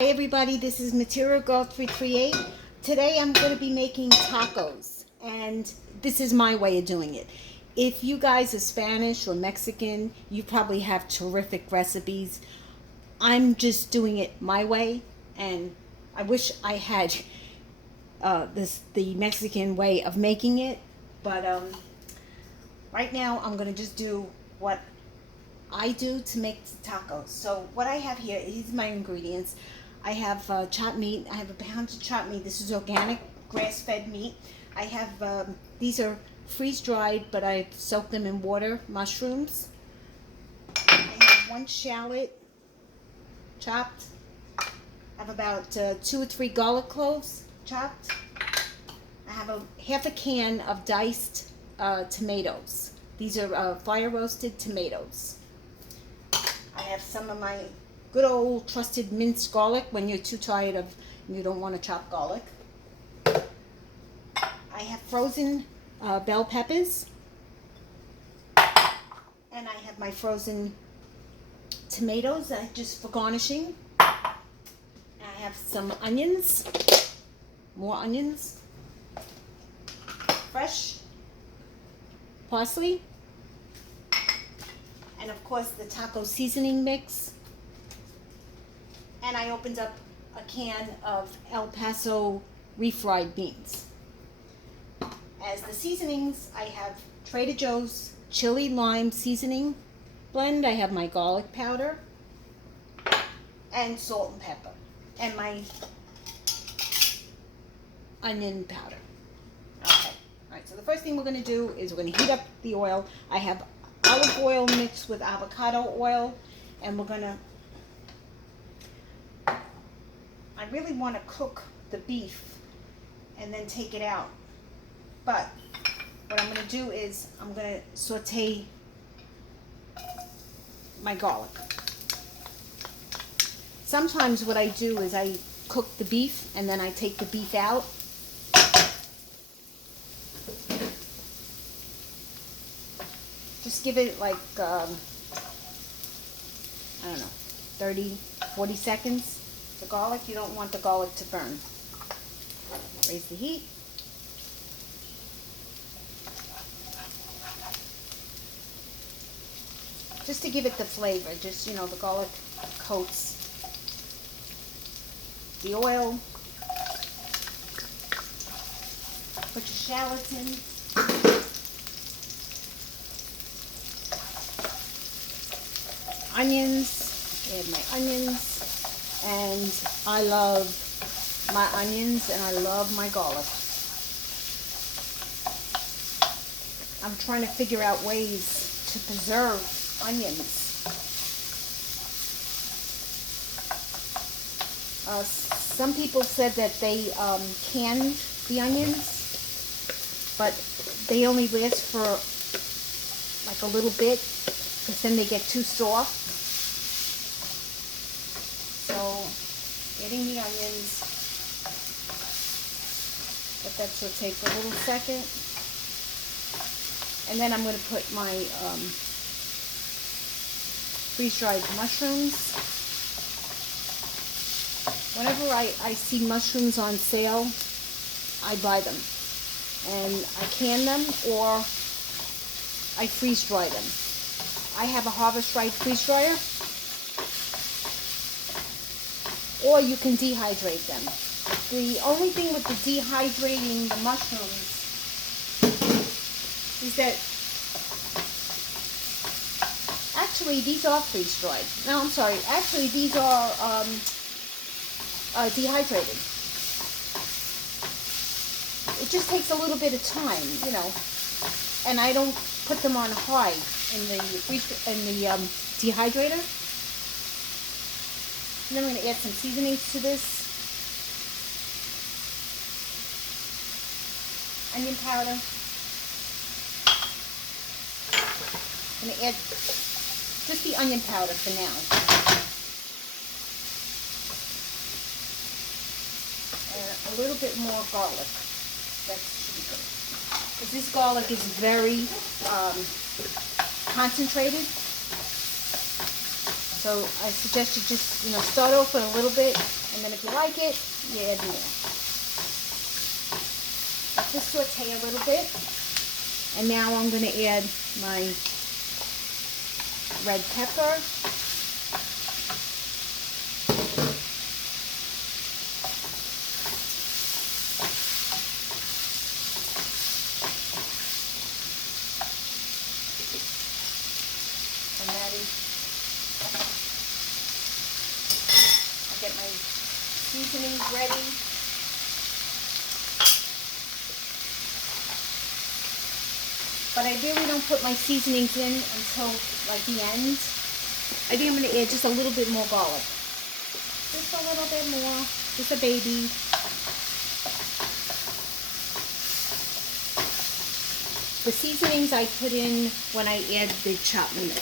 Hey everybody, this is Material Girl 338. Today I'm going to be making tacos, and this is my way of doing it. If you guys are Spanish or Mexican, you probably have terrific recipes. I'm just doing it my way, and I wish I had the Mexican way of making it, but right now I'm going to just do what I do to make the tacos. So what I have here, these are my ingredients. I have chopped meat. I have a pound of chopped meat. This is organic grass-fed meat. I have, these are freeze-dried, but I soaked them in water, mushrooms. I have one shallot chopped. I have about 2 or 3 garlic cloves chopped. I have half a can of diced tomatoes. These are fire-roasted tomatoes. I have some of my good old trusted minced garlic when you're too tired of, you don't want to chop garlic. I have frozen bell peppers. And I have my frozen tomatoes just for garnishing. I have some onions, more onions, fresh parsley, and of course the taco seasoning mix. And I opened up a can of El Paso refried beans. As the seasonings, I have Trader Joe's chili lime seasoning blend. I have my garlic powder and salt and pepper, and my onion powder. Okay, all right, so the first thing we're going to do is we're going to heat up the oil. I have olive oil mixed with avocado oil, and we're going to, I really want to cook the beef and then take it out. But what I'm going to do is I'm going to saute my garlic. Sometimes what I do is I cook the beef and then I take the beef out. Just give it like, I don't know, 30, 40 seconds. The garlic, you don't want the garlic to burn. Raise the heat. Just to give it the flavor, just, you know, the garlic coats the oil. Put your shallots in. Onions, add my onions. And I love my onions and I love my garlic. I'm trying to figure out ways to preserve onions. Some people said that they canned the onions, but they only last for like a little bit because then they get too soft. So, getting the onions, let that saute for a little second, and then I'm going to put my freeze-dried mushrooms. Whenever I see mushrooms on sale, I buy them, and I can them or I freeze-dry them. I have a Harvest Right freeze dryer, or you can dehydrate them. The only thing with the dehydrating the mushrooms is that, actually these are freeze-dried. No, I'm sorry. Actually, these are dehydrated. It just takes a little bit of time, you know. And I don't put them on high in the dehydrator. And then I'm going to add some seasonings to this. Onion powder. I'm going to add just the onion powder for now. And a little bit more garlic. That should be good. Because this garlic is very concentrated. So I suggest you just, start off with a little bit And then if you like it, you add more. Let this saute a little bit. And now I'm going to add my red pepper. And that is, I'll get my seasonings ready. But I really don't put my seasonings in until like the end. I think I'm going to add just a little bit more garlic. Just a little bit more. Just a baby. The seasonings I put in when I add the chopped meat.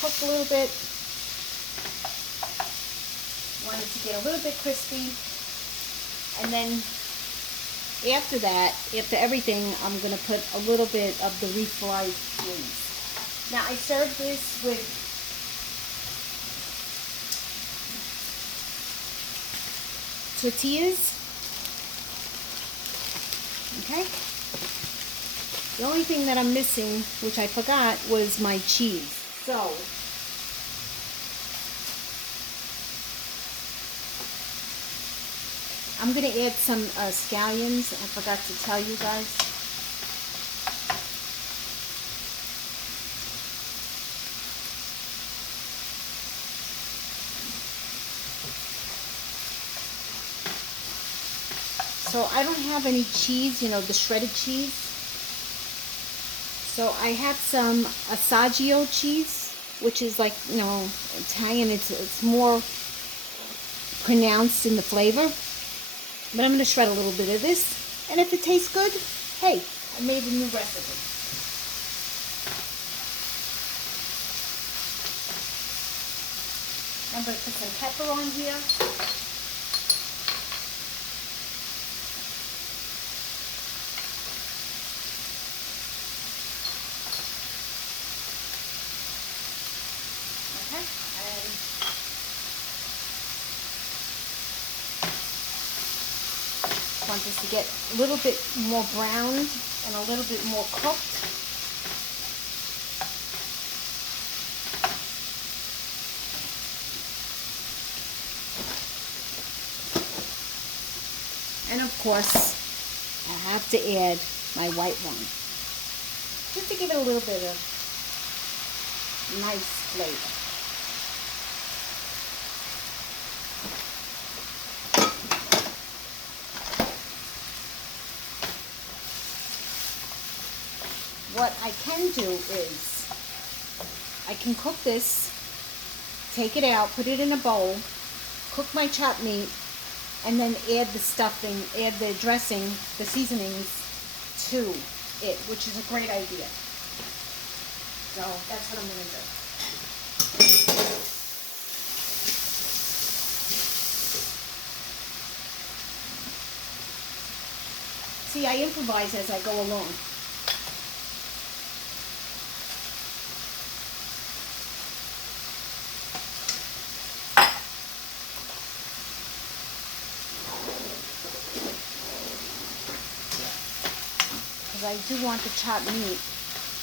Cook a little bit. Want it to get a little bit crispy. And then after that, after everything, I'm going to put a little bit of the refried cheese. Now I serve this with tortillas. Okay? The only thing that I'm missing, which I forgot, was my cheese. So, I'm going to add some scallions. I forgot to tell you guys. So I don't have any cheese, you know, the shredded cheese. So I have some Assaggio cheese, which is like, you know, Italian. It's more pronounced in the flavor. But I'm going to shred a little bit of this. And if it tastes good, hey, I made a new recipe. I'm going to put some pepper on here. Want this to get a little bit more browned and a little bit more cooked. And of course, I have to add my white wine, just to give it a little bit of nice flavor. What I can do is, I can cook this, take it out, put it in a bowl, cook my chopped meat, and then add the stuffing, add the dressing, the seasonings to it, which is a great idea. So that's what I'm going to do. See, I improvise as I go along. I do want the chopped meat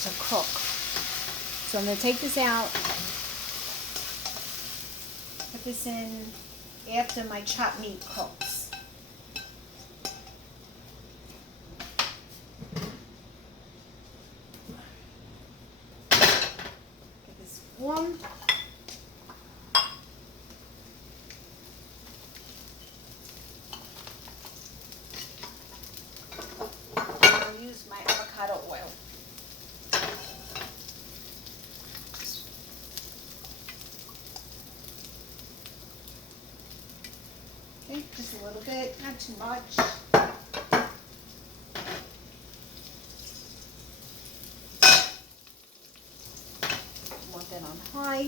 to cook. So I'm going to take this out, put this in after my chopped meat cooks. Get this warm. Use my avocado oil. Okay, just a little bit, not too much. Want that on high.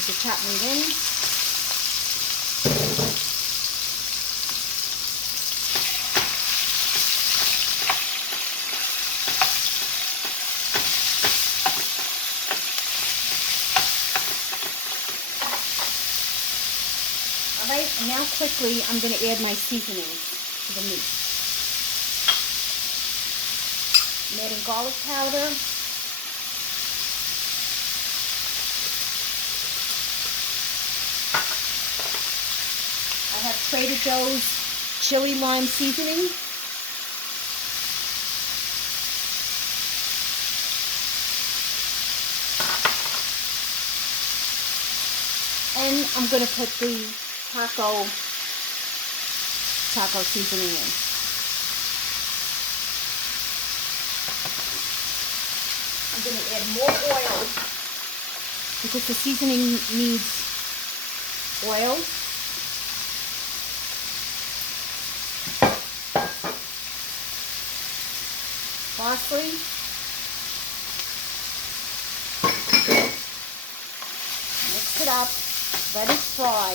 Put the chopped meat in. Alright, and now quickly I'm going to add my seasonings to the meat. I'm adding garlic powder. I have Trader Joe's chili lime seasoning. And I'm going to put the taco seasoning in. I'm going to add more oil because the seasoning needs oil. Parsley. Mix it up. Let it fry.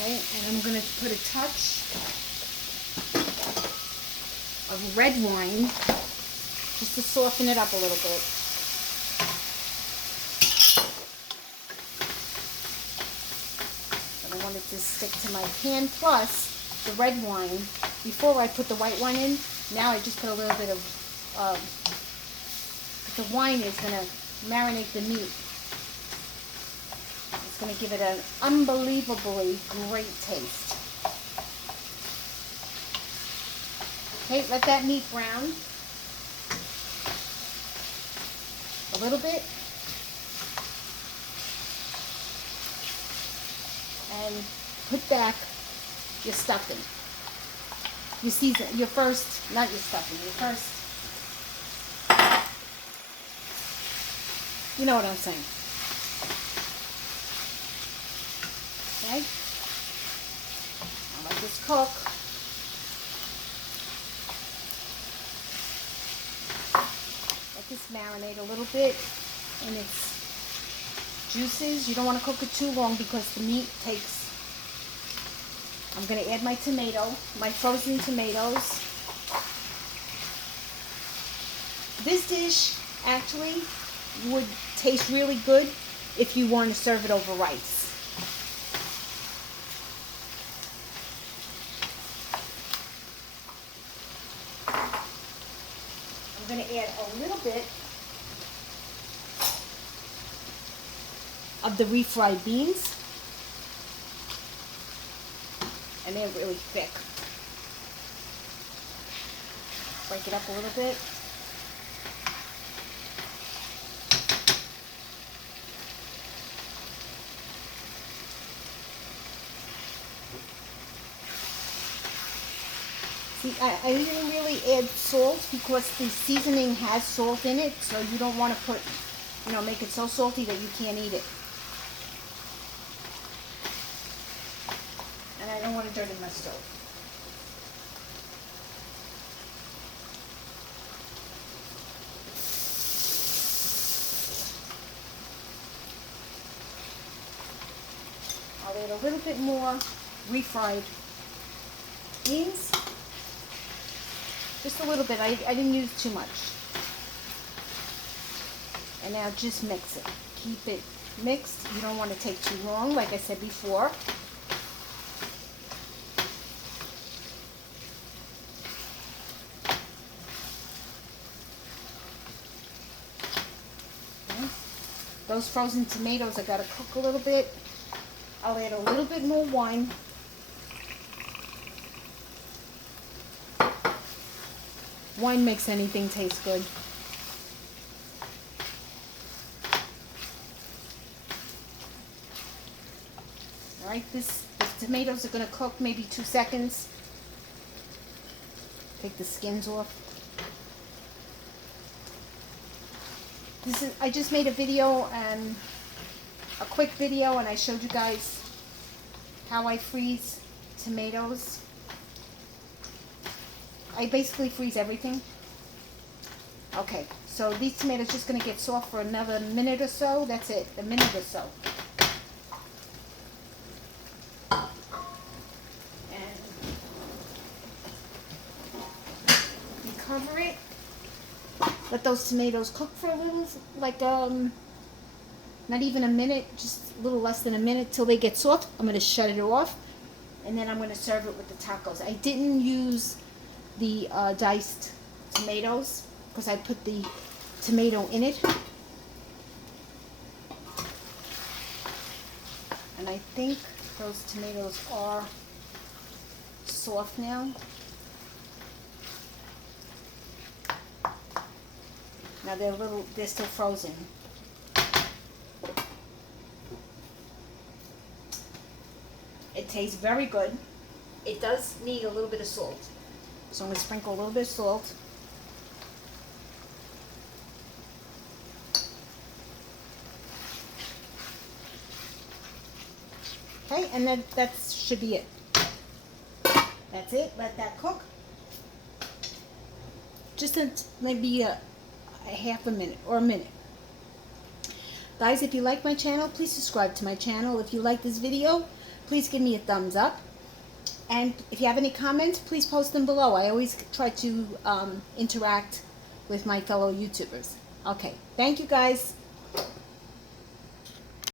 Okay, and I'm going to put a touch of red wine just to soften it up a little bit. I don't want it to stick to my pan. Plus, the red wine, before I put the white wine in, now I just put a little bit of, the wine is going to marinate the meat. It's going to give it an unbelievably great taste. Okay, let that meat brown a little bit. And put back your stuffing. You season your first, not your stuffing, your first. You know what I'm saying. Okay? I'll let this cook. Let this marinate a little bit in its juices. You don't want to cook it too long because the meat takes. I'm going to add my tomato, my frozen tomatoes. This dish actually would taste really good if you want to serve it over rice. I'm going to add a little bit of the refried beans, and they're really thick. Break it up a little bit. See, I didn't really add salt because the seasoning has salt in it, so you don't want to put, make it so salty that you can't eat it. And I don't want to dirty my stove. I'll add a little bit more refried beans. Just a little bit. I didn't use too much. And now just mix it. Keep it mixed. You don't want to take too long, like I said before. Okay. Those frozen tomatoes, I got to cook a little bit. I'll add a little bit more wine. Wine makes anything taste good. All right, the tomatoes are going to cook maybe 2 seconds. Take the skins off. I just made a video and a quick video and I showed you guys how I freeze tomatoes. I basically freeze everything. Okay, so these tomatoes just going to get soft for another minute or so. That's it, a minute or so. And you cover it. Let those tomatoes cook for a little, like not even a minute, just a little less than a minute till they get soft. I'm going to shut it off, and then I'm going to serve it with the tacos. I didn't use the diced tomatoes because I put the tomato in it. And I think those tomatoes are soft now. Now they're still frozen. It tastes very good. It does need a little bit of salt. So I'm going to sprinkle a little bit of salt. Okay, and then that should be it. That's it. Let that cook. Just maybe a half a minute or a minute. Guys, if you like my channel, please subscribe to my channel. If you like this video, please give me a thumbs up. And if you have any comments, please post them below. I always try to interact with my fellow YouTubers. Okay, thank you guys.